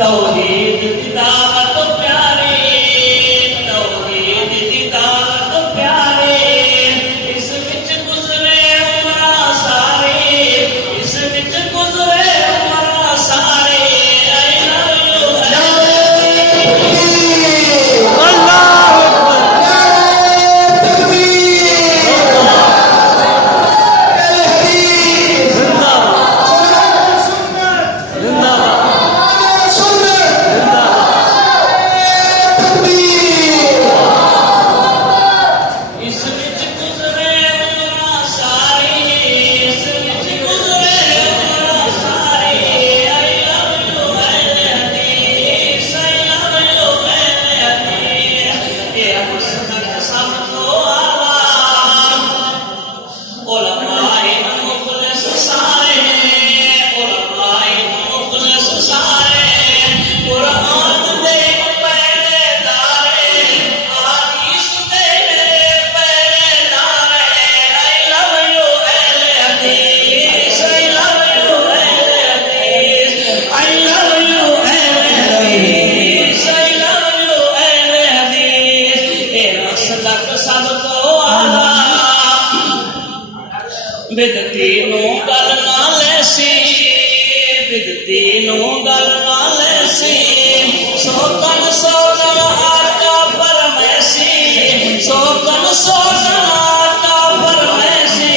तौहीद दी दावत प्यारे, तौहीद दी दावत प्यारे, इस विच गुजरे उमरा सारे, इस विच गुजरे उमरा सारे। बिदती नू गल नाल सी, बिदती नू गल नाल सी, सोकन सोकन आका फरमैसी, सोकन सोकन आका फरमैसी।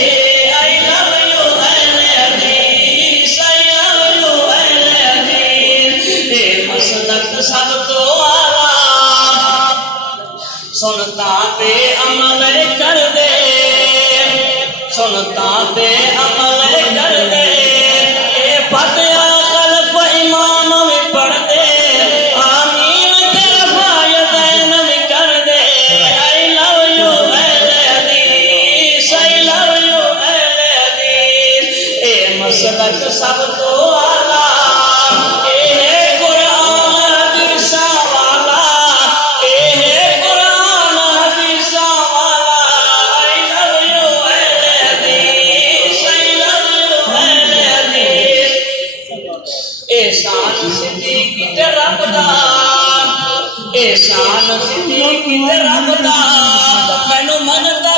आई लव यू अहले हदीस, आई लव यू अहले हदीस, ए मसलक सब तो आला, सुनता ते अमल कर दे, सुनता दे अमल कर दे, ए फतिहा खल्फ इमाम भी पढ़ दे, आमीन तेरा फायदैन भी कर दे। आई लव यू अहले हदीस, आई लव यू अहले हदीस, ए मसलक सब तो आला, ए कुरान हदीसा वाला, ए कुरान हदीसा वाला। आई लव यू एहसान सिद्दीकी ते रब दा, एहसान सिद्दीकी ते रब दा, मैनू मनदा